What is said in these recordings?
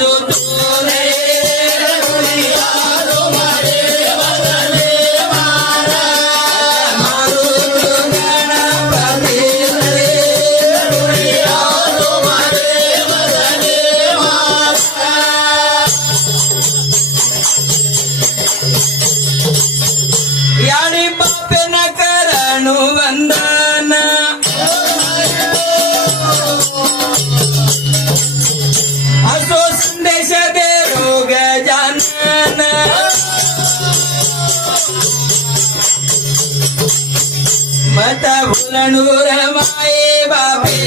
जो तोरे याडी बापे न करणु वंदन असो संदेश दे रोग जानन मत भुलनूर माए बापे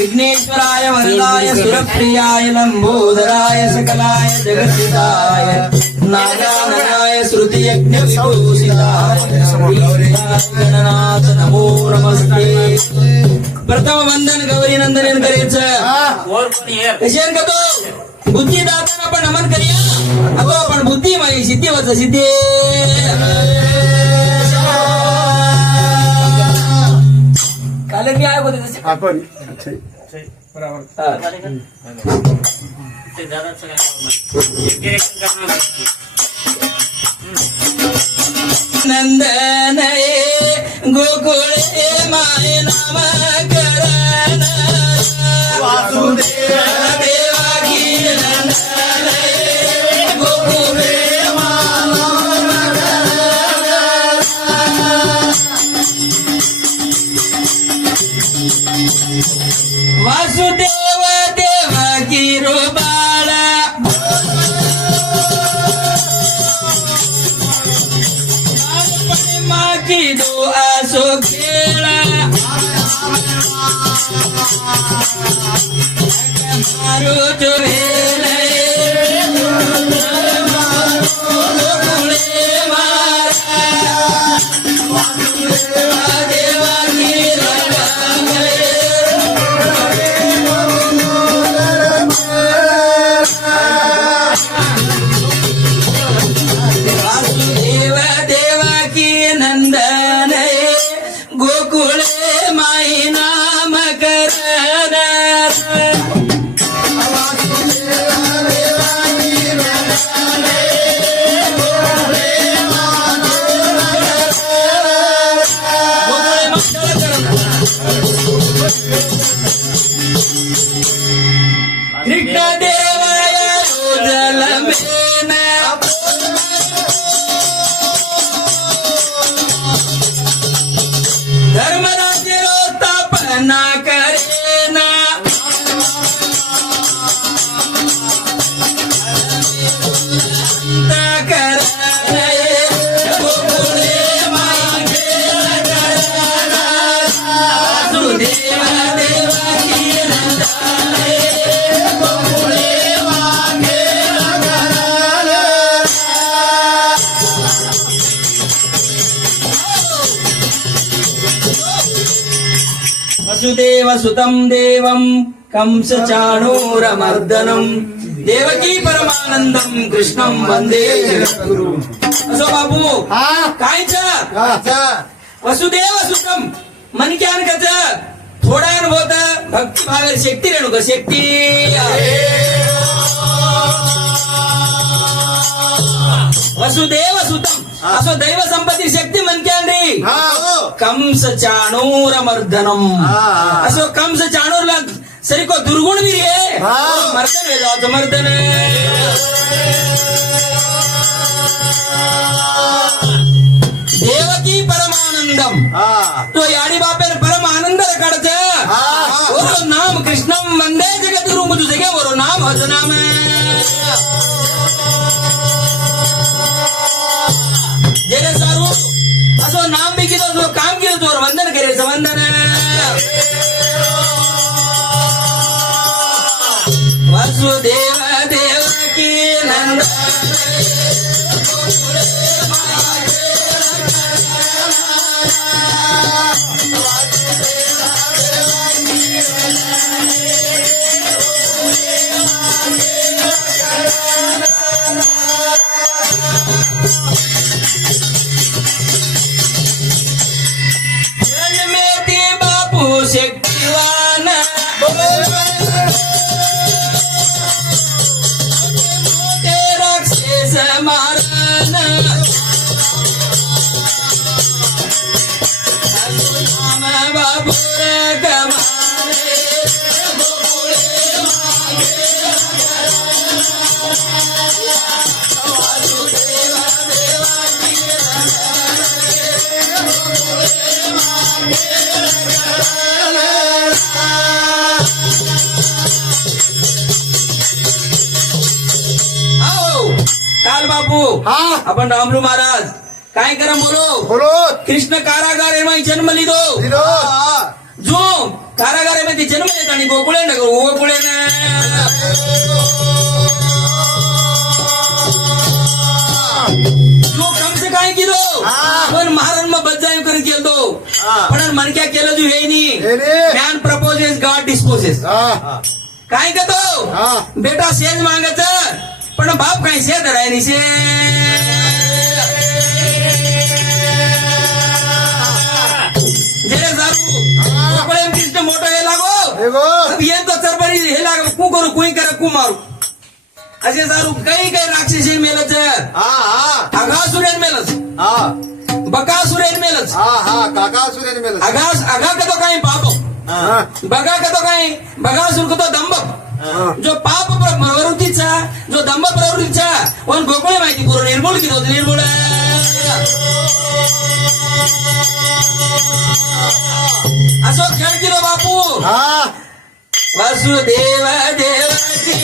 विघ्नेश्वराय वरदाय सुरप्रियाय लंबोदराय सकलाय जगत्पिताय नागाननाय श्रुति यज्ञ विभूषिताय गणनाथ नमो नमस्ते. प्रथम वंदन गौरी नंदन करायचं कशान का तो बुद्धी दाताना आपण नमन करूया. अगो आपण बुद्धी माझी सिद्धी वाच सिद्धी काल मी आहे बोलते तसे आपण नंदन गोकुळ माय नाम करण वासुदेव देवाकी नंदन गोकुळ वासुदेव देवकी रो बाळा माकी दो असो खेळा मारू तो भेले नंदन गोकुळ माई नाम करण कृष्ण देवाय जल धर्मराज्य स्थापना करेना वसुदेव सुतं देवं कंस चाणूरमर्दनं देवकी परमानंदम कृष्णं वंदे जगद्गुरु. असो बाबू कायच वसुदेव सुतं मनक्यान कच थोडा होत भक्ती भावेर शक्ती रेणू का शक्ती वसुदेव सुतं असो दैव संपत्ती शक्ती मनक्यान रे कंस चाणूर मर्दनम असो कंस चाणूरला सरी को दुर्गुण भी रे मर्दन है जात मर्दन देवकी परमानंदम तो याडी बापेर परम आनंद काढत ओरो नाम कृष्णम वंदे जगद्गुरु मुझे जगे ओरो नाम हज नाम जेने सारू असो नाम भी किलो जो काम केलं तो वंदन करे वंदन वसुदेव देवकी नंदन जन्मेती बापू शक्तिवान मोठे राक्षस मारण नाम बापूर कमाने वासुदेवा देवाची आओ काल बापू आपण रामरू महाराज काय करा बोलो बोलो कृष्ण कारागार एમાં जन्म લીધો લીધો જો કારાગાર એમાંથી જન્મ લેતા ની ગોકુળે ને ગોકુળે ને જો કમસે काय કીધો पण महाराज માં બજાયું કરી કેલતો પણ મન ક્યાં કેલો જો હે ની જ્ઞાન પ્રપોઝेस गॉड डिस्पोजेस काय કહેતો બેટા સેજ માંગે છે પણ બાપ કાઈ છે ધરાય ની છે જેને સારું ગોકુળે એમ કૃષ્ણ મોટો હે લાગો देखो अब ये तो सरबरी हे लाग कु करू कोई करे कु मारू असे सारू कई कई राक्षसी मेलच अघासुरेन मेलच बकासुरेन मेलच काकासुरेन मेलच अघा कतो काही पाप बगा कतो काही बगासुर कतो दंभ जो पाप प्रवृत्तीचा जो दंभ प्रवृत्तीचा वन गोकुळे माहिती करू निर्मूल किती होते निर्मूल असो खेळ किलो बापू वासुदेव देवाची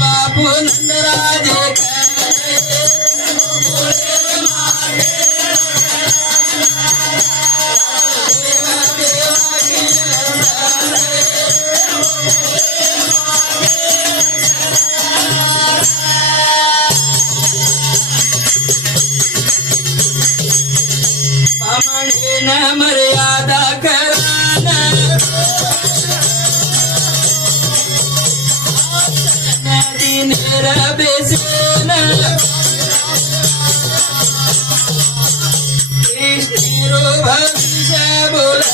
बापू नंदराजे न मर्यादा कराना नदी नेरा बेसेना कृष्ण रो भविष्य बोला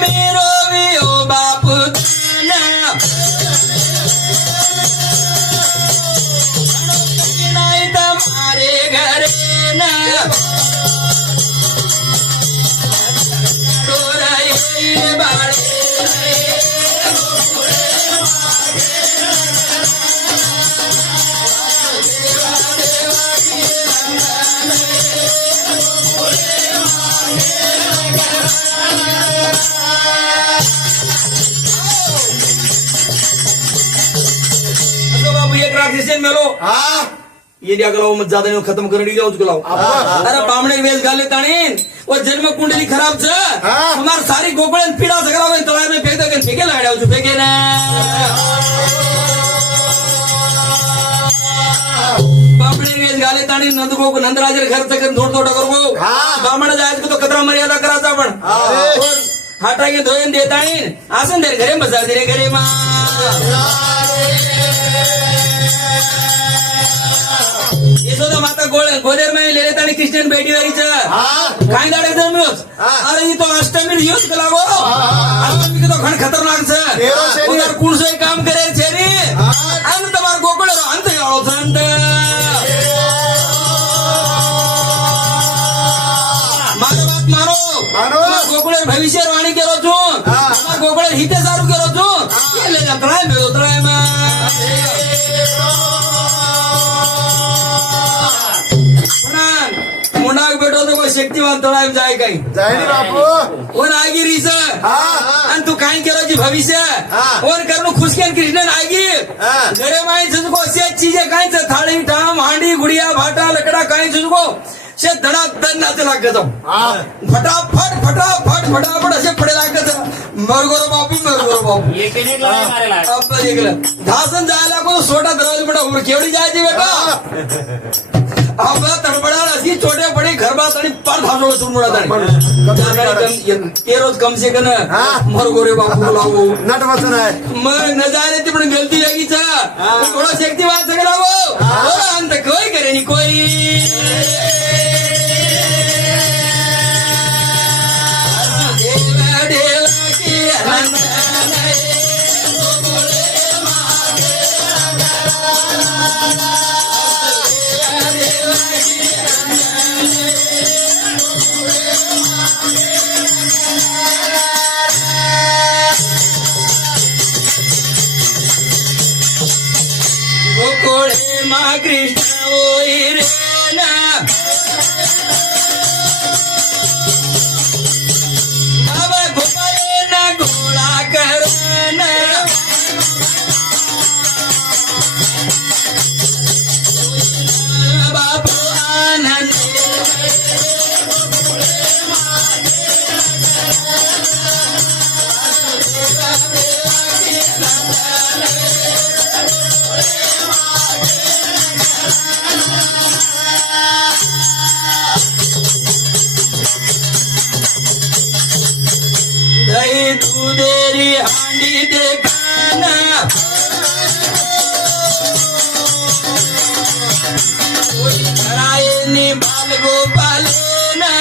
मेरो वियो बापू नहीं तुम्हारे घर न बाड़े एक राक्षसन मेलो ये अगला मत ज्यादा नहीं खत्म करने दिया उसको लाओ अरे बामणे वेश गाले ताणीन वो जन्म कुंडली खराब छ हमार सारी गोकुळन पीड़ा झगड़ा होय तळाव में फेंक दे फेंके लाड्या जो फेंके ना बामणे वेश गाले ताणीन नंद गोकु नंदराज रे घर तक धोड धोड करगो बामण जायत को तो कतरा मर्यादा कराचा पण हाटा के धोयन देताणीन आसन दे घरे बसा दे घरे मा यशोदा माता गोदेर में ले लेता नहीं कृष्ण बेटी वाली काय दाड़े जमीस अरे ये तो अष्टमी यूज लागो अष्टमी के तो खन खतरनाक से उधर कुण से काम करे मुंडाक भेटो तो कोण शक्तिमान थोडा जाय काही जाय रे बापू कोण आगिरीच हा आणि तू काय केलं जी भविष्य हा. कोण करणं खुशकेन कृष्णन आगीर हा. घरे माय तुझको से चीजे काय थाळी ठाम हांडी गुडिया भाटा लकडा काय तुझको से धडाधड नाच लागत हा फटाफट फटाफट फटाफट असे फडे लागत मरगोरो बापू एकेने लढाई मारेला. आपलं देखलं धासन जायला कोण सोटा दरवाज बेटा केवढी जायची बेटा आपला तडबडार अशी छोटे बडे घरबात आणि पार धावडो सुरमुळा ते रोज कम से कम हा. मरगोरे बापू लावू नट वाचन आहे मग न जायला ते पण गलती लगीच थोडा शक्ती वाच लावो अंत कोई करे नी कोई देवा देवा की आनंद गोकुळे मा कृष्ण ओई रे ना बाबा गोपाळे ना गोळा कर ना बापू आनंद दही दुधेरी हांडी देखाना कोई धराए नी बाल गोपाल ना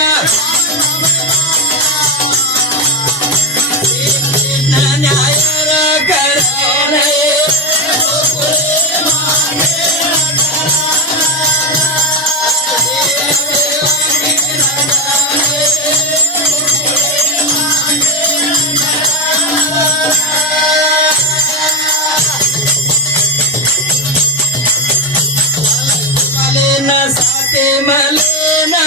न्याय कर साते मलेना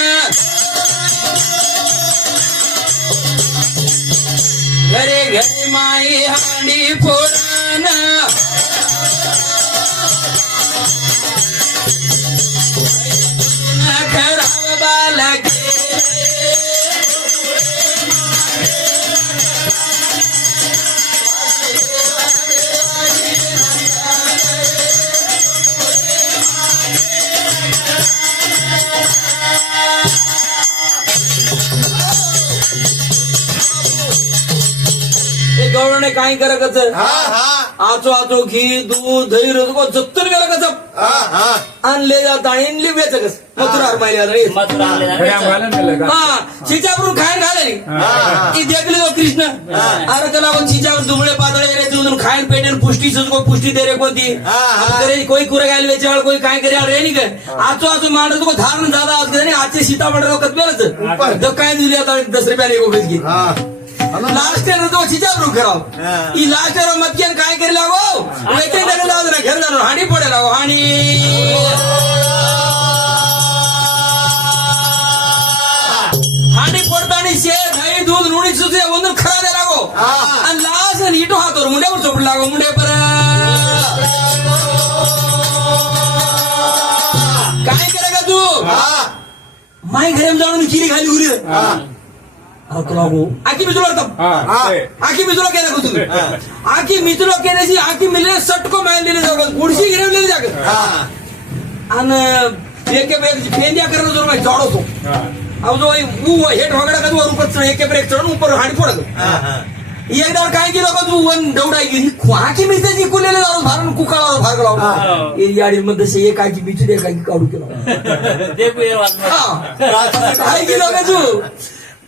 घरे घरे माई हांडी फोडाना खराब बालके गवळणे काय करा कच हा हा आचो आचो घी दूध दही रसको जत्तर गेला कच हा हा आणले जात आणि लिव्याच कस मथुरार मायला मथुरा आणलेला. हा चिचावरून खायला घाले हा. ती देखली तो कृष्ण अरे त्याला आपण चिचावर दुबळे पातळे रे तुझून खायन पेटेन पुष्टी सुचको पुष्टी दे रे कोणती करे कोई कुरे गायला वेचाळ कोई काय करे रे नी काय आचो आचो मांडत को धारण दादा आज करे आजचे सीतापड कत बेलच द काय दिली आता 10 रुपयाने एक उभेच घे हा लास्ट इयर तो चिचावरून कराव ई लास्ट इयर मत केन काय करे लागो वेचे डरे लाव रे घर जाणो हाणी पडे लागो हाणी हाणी पडतानी शे दही दूध लुणी सुचे ಒಂದನ್ನು खरा दे लागो आणि लास्ट इटो हातोर मुंड्यावर चोपड लागो मुंडे पर काय करे का तू माय घरे जाऊन चिरी खाली उरी आखी मिजुलो आखी मिजुलो केला का तुम्ही आखी मिजुलो केल्याची आखी मिळले सटको मारलेले जाऊ गुडशी गिरवलेली जाग आणि एक फेंद्या करणं जो माहिती जाडवतो अब जो हेट वगैरे का तू ऊपर एक ब्रेक चढून ऊपर हाडी पडत एकदा काय केलं का तू वन दौडाई गेली आखी मिरची कुलेले जाऊन भारून कुकाळावर भार लावून याडी मध्ये एक आखी बिचू दे काय काढू केलं काय केलं का तू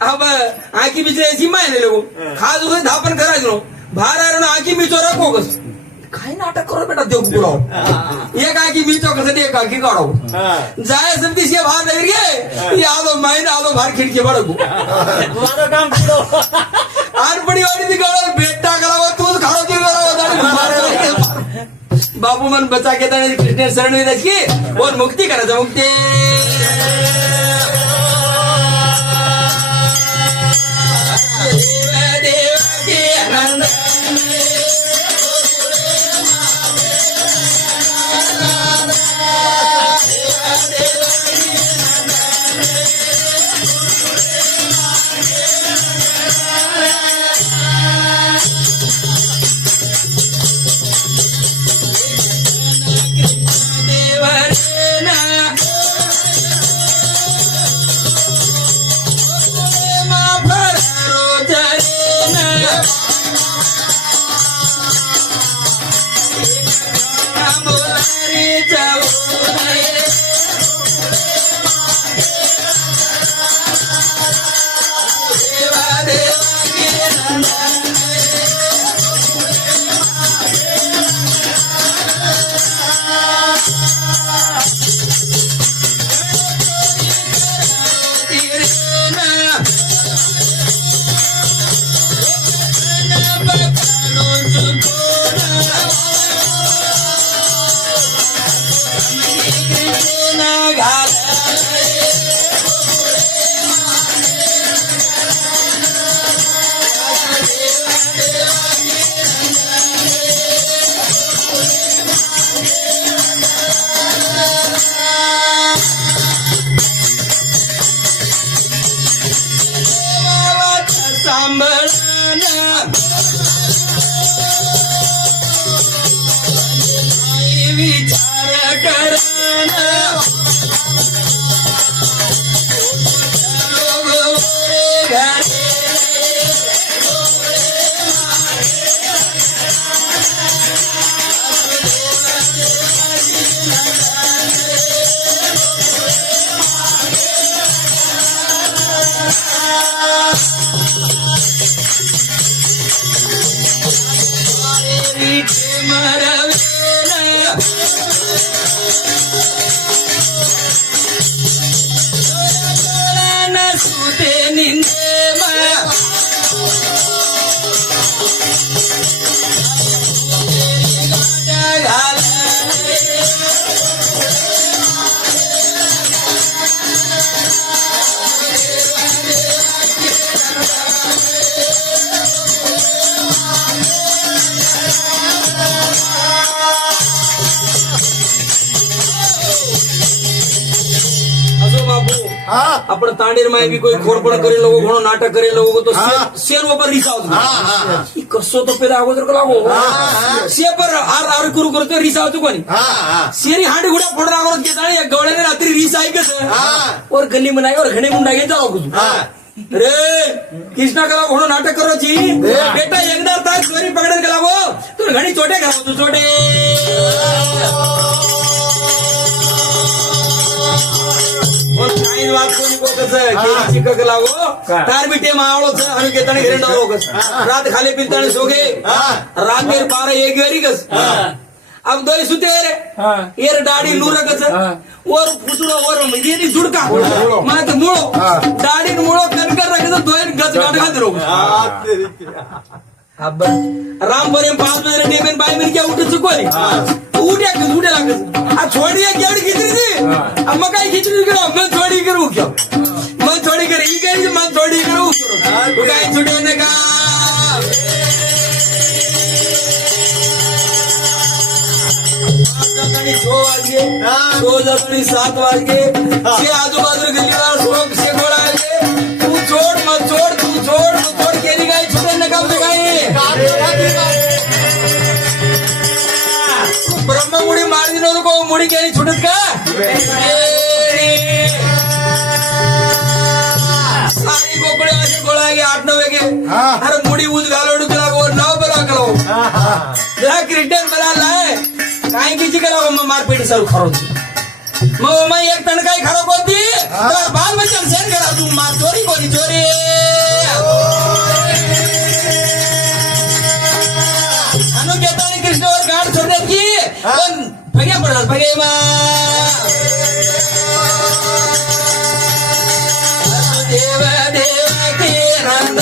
अब आखी बिचऱ्याची मायने लोक खास उसे धापन करायचो बाहेर आलो आखी बिचो रखो कस काय नाटक करो बेटा देव पुराव एक आखी बिचो कसं एक आखी काढो जाय समती शे बाहेर नाही गे आलो माइन आलो बाहेर खिडकी बडकू माझं काम पुढं. आरपडी वाली ती गळावर भेट टाकलावं तूच खाडो ती गळावर बाबू मन बचा के ताने कृष्ण शरण में की और मुक्ती करायचं मुक्ती देव देव के आनंद विचार करना आपण तांडेर माय बी कोई खोडपण करेल लोक घणो नाटक करेल लोक तो शेर ऊपर रिसावतो कसो तो पेला अगोदर को लागो शे पर आर करू करतो रिसावतो कोणी शेरी हांडी गुड्या फोड लागत घेता आणि गवळ्याने रात्री रिस ऐकच और गल्ली मनाय और घणे मुंडा घेता लागो रे कृष्णा कला घणो नाटक करो छी बेटा एकदा ताक चोरी पकडेल गेला गो तू घणी चोटे घाव तू चोटे વાત કોની કો કસે કે ચીકક લાગો તાર બીટે માં આવળો છે અને કે તને ઘરે ડરો કસ રાત ખાલી પીતાને સોગે રાત મેર 12 1 વારી કસ अब दोय सुते रे एर दाढी लूर कस और फुटडो और मजेनी जुडका मात मुळो दाढी मुळो कनकर रखतो दोय गच गाड घात रो अब राम बरे 5 बजे टेबन बाय मेरी क्या उठ चुकोली उठे लागत आ छोडी केवडी खिचडी ती अम्मा काय खिचडी करो मैं छोडी करू क्यों मैं छोडी कर ही करी मैं छोडी करू तू काय छुडवने का दो जगनी 7 वाजे से आजूबाजू गल्लीला सोप से गोळा तू छोड मत छोड तू छोड केली काय छुडवने का काय ब्रह्म मुड़ी मार दिनों को मुड़ी क्या नहीं छुटत का सारी गोकड़े आज गोला के 8-9 के अरे मुड़ी उज गालोड़ कला को 9 बला कलो ब्लैक रिटर्न बला लाए काहे की कला वो मार पेटी सर खरो मैं एक टन का ही खरो कोती तो बाल बच्चन शेर करा तू मार चोरी कोनी चोरी अनु कहता है कृष्ण और गाड़ छोड़ने की भगे पड़ा भगे देव देव के नंदन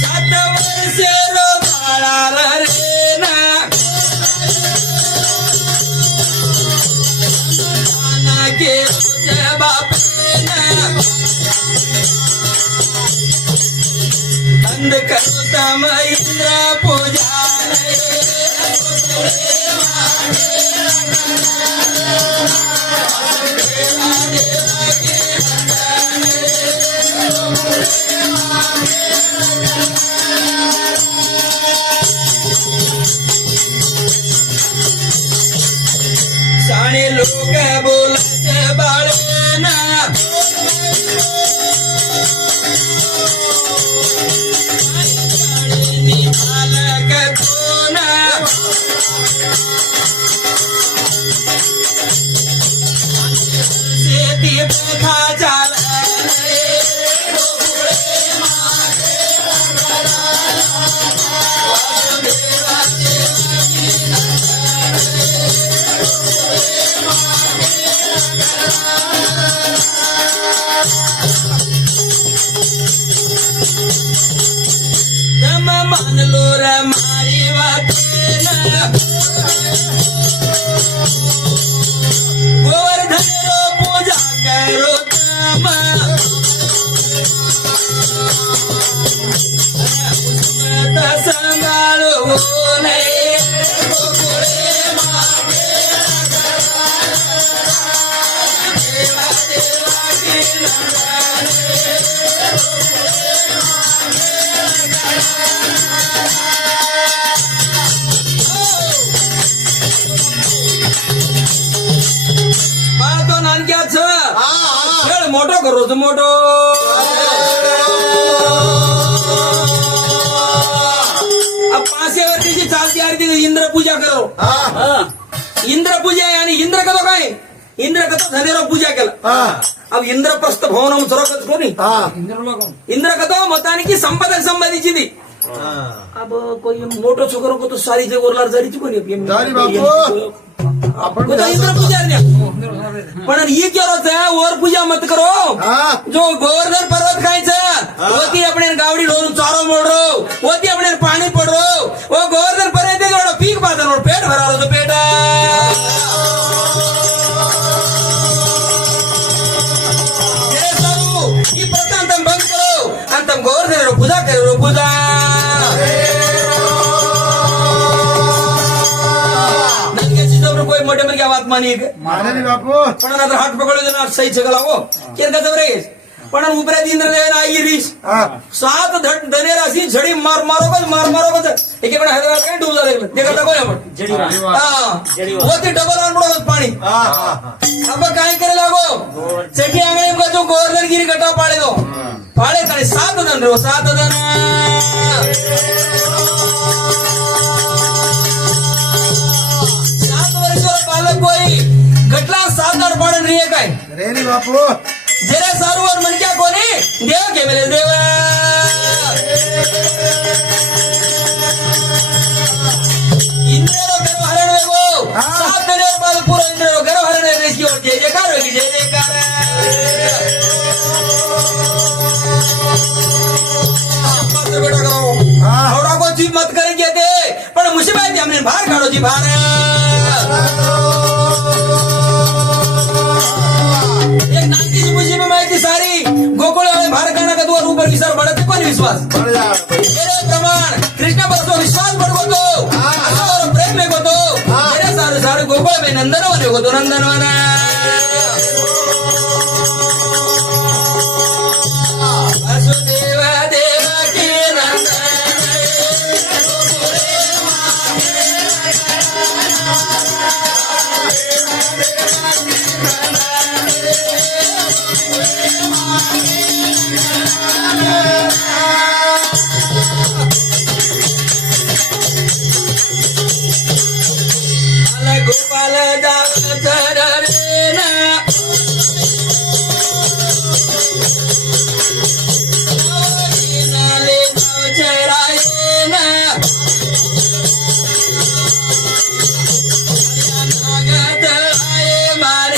सात वर्षे रो बाळाला रे ना नाना के तुझ्या बापेना बंद करता इंद्र पूजा साणे लोक बोलायचे बाळेना बालक कोण शेती पखा तम मानलो रे मारी वाटेना गोवर्धन रो पूजा करो तम संभाळो नाही पाहतो नानक्याच खेळ मोठो करो तो मोठो पासेवरतीची चालती आरती इंद्र पूजा करो इंद्र पूजा आहे आणि इंद्र कतो काय इंद्र कतो धनेराव पूजा केला अब इंद्रप्रस्थ भवन चोरकच कोणी इंद्र कतो मताనికి संपदा संपादिంచింది अब कोई मोठो छोकरो को तो सारी जग ओरलार जारीची कोणी जारी बापू. आपण तो इंद्र पूजा रे पण ये क्या होता है और पूजा मत करो जो गोवर्धन पर्वत खायचं वती अपने गावडी ढोरून चारो मोडरो वती अपने पाणी पडरो वो गोवर्धन पर्वत थोड़ा पीक बादन और पेट भरा तो पेट जय सारू ये प्रथा तुम बंद करो और तुम गोवर्धन रो पूजा करो पूजा कोई मोठे म्हणजे आवाज मानी माने बापू पण नंतर हात पकडले ना सही छगला हो केरका जबरेस पण उपऱ्यात इंद्रदेव आई रीस 7 धने राशी झडी मार मारो एकीकडे हैदराबाद काय डूब झाले ते करता कोण आपण वो ते डबल ऑन पडो पाणी अब काय करे लागो चेटी आंगळे को जो गोवर्धन गिरी गटा पाळे दो पाळे करे 7 धन रो 7 धन बालक कोई घटला 7 धन पाडन रे काय रे रे बापू जरे सारूवर मनक्या कोणी देव के मेले देव इंद्रो गर्व हरण वेगो 7 धनेर बाल पूरा इंद्रो गर्व हरण रे की और जय जयकार होगी जय जयकार पत्र बेटा करो थोड़ा को चीज मत करेंगे थे पण मुसीबत हमने बाहर काढो जी बाहर एक नानकी सी मुझे में माहिती सारी गोकुळ वाले बाहर काढा का तू ऊपर विचार बढ़ते कोण विश्वास मेरे प्रमाण कृष्ण पर तो विश्वास बढ़गो तो और प्रेम में गो तो मेरे सारे सारे गोकुळ में नंदन वने गो तो नंदन वना वसुदेव देवकी नंदन गोपाल दासर रे ना नाले चराय ना नागतळाये मारे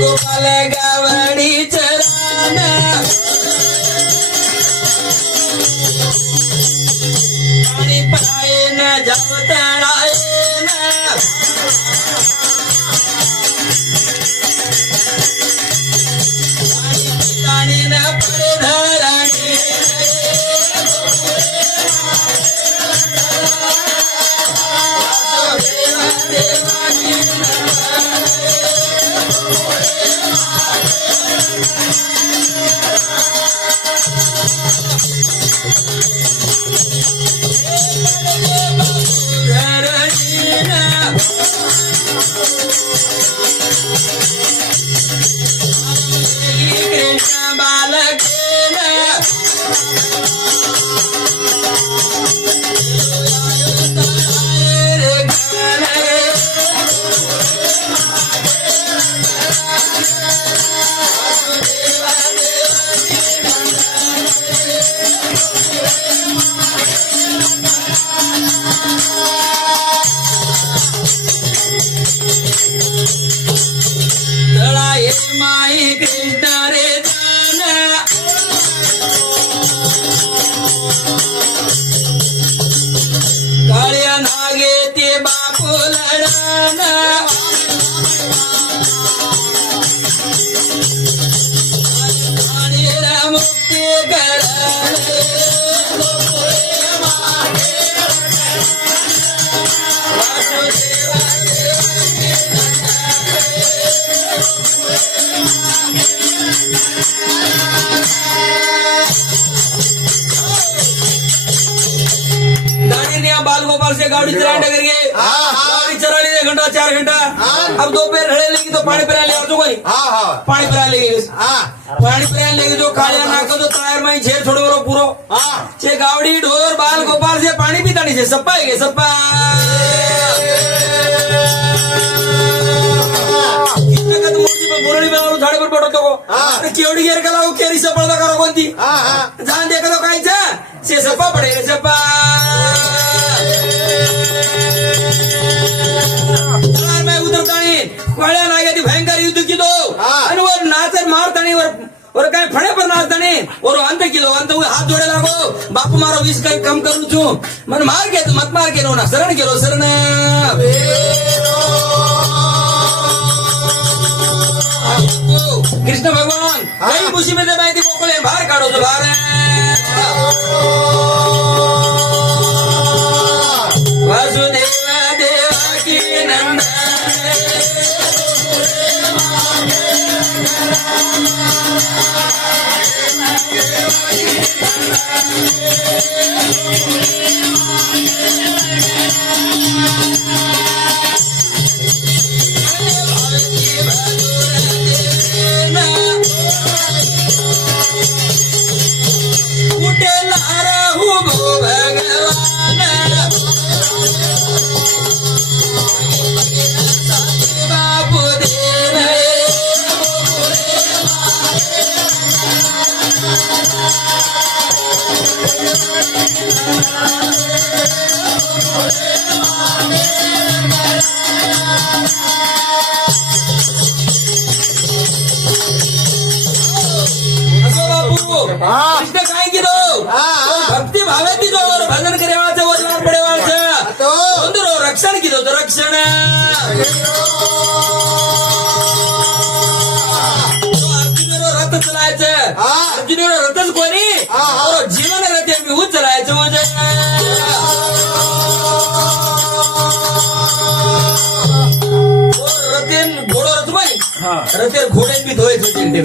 गोपाल गावडी चरण पाणी पायन जाव तळायन पाणी न पडे धरणी कृष्ण बालकेन तळाये माई कृष्ण रे जान काळ्या नागे ते बापू लढण मुक्ती कर बाल गोपाल से गाड़ी चलाने डगर गए गाड़ी चला ली 1 घंटा 4 घंटा अब दोपहर रहे लेगी तो पानी पिला ले तो कोई पानी पिला लेगी पानी पिला लेगी जो कालिया नाको तो टायर में छेड़ छोड़ो रो पूरो छे गावड़ी ढोर बाल गोपाल से पानी पीता नहीं से सप्पा है सप्पा कितना कद मोटी पर बोरणी में और झाड़े पर पड़तो को अरे केवड़ी गेर कला वो केरी सपळता करो कोणती जान देखो तो कायचा से सप्पा पडेगा सप्पा काळ्या नाग्याची भयंकर युद्ध किलो आणि वर नाचर मारतानी वर काय फणे पर नाचतानी और अंत किलो अंत हात जोडे लागो बापू मारो 20 काही कम करू छु मन मार के मत मार के ना शरण केलो शरण कृष्ण भगवान काही मुसीबत माहिती मोकळे बाहेर काढो तो बाहेर वासुदेव देवकी नंदन कृष्ण काय केलो भक्ती भावाची जोर भजन करेवाचं वचनावर पडेवाचं रक्षण केलं होतं रक्षण अर्जुन रथ चलायचं अर्जुन रथच कोणी जीवन रथ मी उच चलायचं म्हणजे रथेर घोड़े भी धोए थे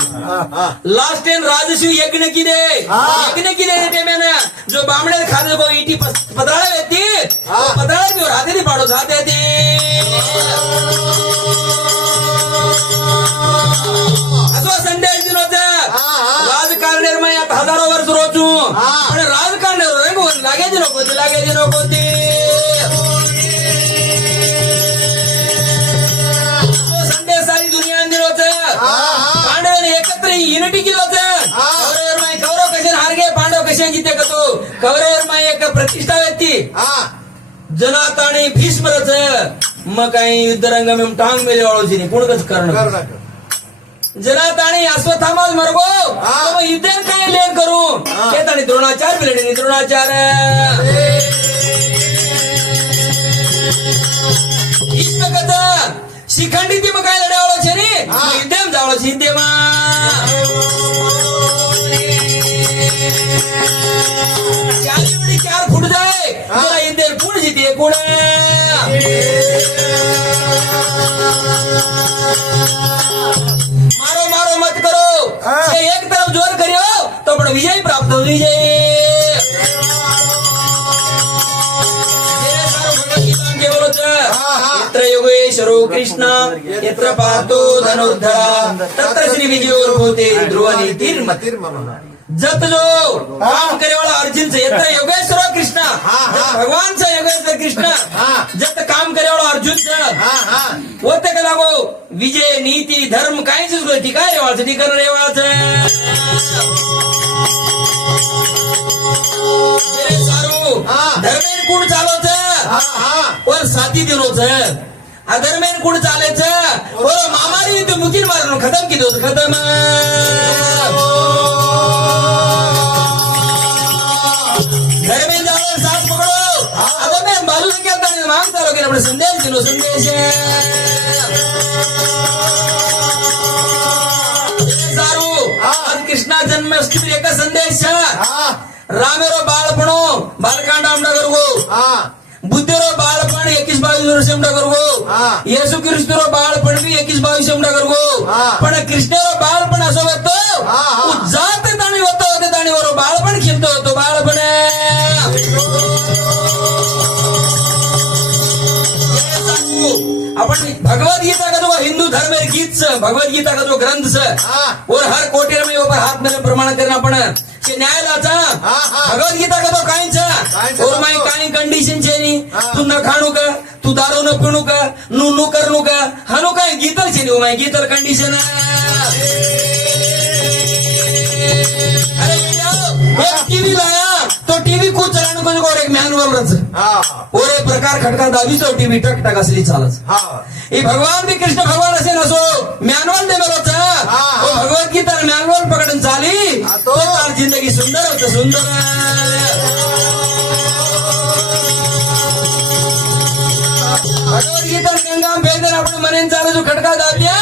लास्ट टाइम राजस्व यज्ञ की दे मैंने जो बामणे खाने को ईटी पतराळे येते पतराळे भी हाथे नहीं पाड़ो जाते थे असो संदेश दिलो राजकारणी हजारो वर्ष रोचू पण राजकारण लागायची नको ती लागायची नको ती संदेश सारी दुनिया अंदर होत पांडवांनी एकत्र युनिटी केलं होतं कौरवर माय कौरव कसे हार गे पांडव कसे जिते तो कौरवर माय एक प्रतिष्ठा व्यक्ती जनात आणि भीष्मरच मग काही युद्धरंग में टांग मेले वाळूची नाही कोणच करणं जनात आणि अश्वत्थामाज मरगो मग युद्ध काय लेन करू येत आणि द्रोणाचार बिलडे द्रोणाचार भीष्म कथा शिखंडी ती मग काय लढावळो छे नी युद्धम जावळो युद्धमा चार फुट जाए युद्ध कोण जिते कोण मारो मारो मत करो से एक तरफ जोर करियो तो पण विजय प्राप्त हो विजय यत्र योगेश्वरो कृष्ण यत्र पार्थो धनुर्धरा तत्र श्री विजयोर्भूते ध्रुव नीतिर्मतिर्मम जत जो काम करे वाला अर्जुन से यत्र योगेश्वर कृष्ण भगवान से योगेश्वर कृष्ण जत काम करे वाला अर्जुन से वो ते कला वो विजय नीति धर्म काय चीज ती काय रेवाळचं ती कर रेवाळचं सारू धर्मेन कोण चालवचं वर साथी दिनोचं अधर्मेन कोण चालायचं वर मामारी तू मुकीन मारून खतम किदो खतम धर्मेन जावं साथ पकडो अधर्मेन बाजू केलं माग चालू केलं आपण संदेश दिलो संदेश सारू आज कृष्णा जन्माष्टमी एक संदेश रामेरो बाळपणो बालकांड आमडा करगो बुद्धेरो बाळपण 21-22 वर्ष आमडा करगो येशू ख्रिस्तरो बाळपण बी 21-22 आमडा करगो पण कृष्णरो बाळपण असो होतो जात ताणी होतो ते ताणीवर बाळपण खेळतो होतो बाळपण आपण भगवदगीता का जो हिंदू धर्म गीत भगवदगीता का जो ग्रंथ और हर कोटेर में ऊपर हाथ में प्रमाण करना आपण न्यायालयाचा भगवदगीता का तो काहींचा और माई काही कंडिशन छे नी तू न खाणू का तू दारू न पिणू का नु करणू का हनु काय गीतल छे नी माई गीतल कंडिशन अरे एक टीवी लाया तो टीवी को चलाने को और एक मैनुअल रच और एक प्रकार खटका दाबी तो टीवी टक टक असली चालच ये भगवान भी कृष्ण भगवान असे नसो मैनुअल दे मेलोच वो भगवत गीता मैनुअल पकडून चाली तो तार जिंदगी सुंदर होत सुंदर भगवत गीता गंगा भेदन आपण मनेन चालू जो खटका दाबिया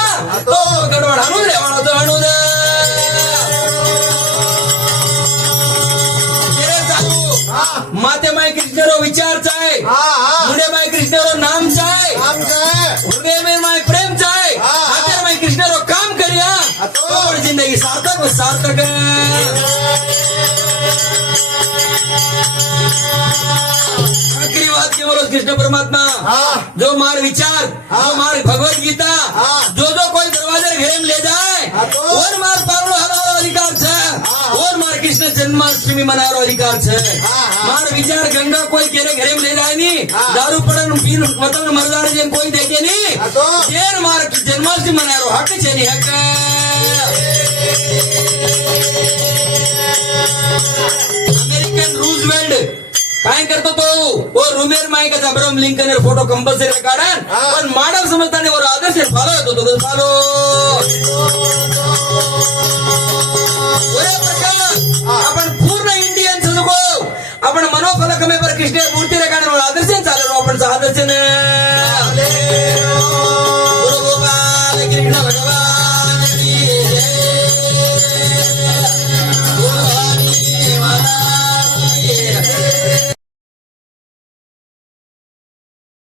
तो गडबड आणू रे वाळो आणू दे माते माय कृष्णरो विचार चाय मुंडे माय कृष्णरो नाम चाय हृदय में माय प्रेम चाय हाथे माय कृष्णरो काम करिया तो जिंदगी सार्थक सार्थक आखिरी बात की बोलो कृष्ण परमात्मा जो मार विचार जो मार भगवत गीता जो कोई दरवाजे घेरे में ले जाए और मार पारो हरारो अधिकार छे और मार कृष्ण जन्माष्टमी मनारो अधिकार छे मार विचार गंगा कोई केरे घरे में ले जाए नी दारू पड़न पीन मतन मरदार जे कोई देखे नी देर मार जन्माष्टमी मनारो हक छे नी हक अमेरिकन रूजवेल्ट काय करतो तो वो रुमेर माय का अब्राहम लिंकन फोटो कंपल्सरी काढन पण मानव समजताने वर आदर्श फॉलो होतो तो फॉलो ओरे प्रकार आपण पूर्ण इंडियन सजगो आपण मनोफलक में पर कृष्ण मूर्ती रे काढून आदर्श चाललो आपण आदर्श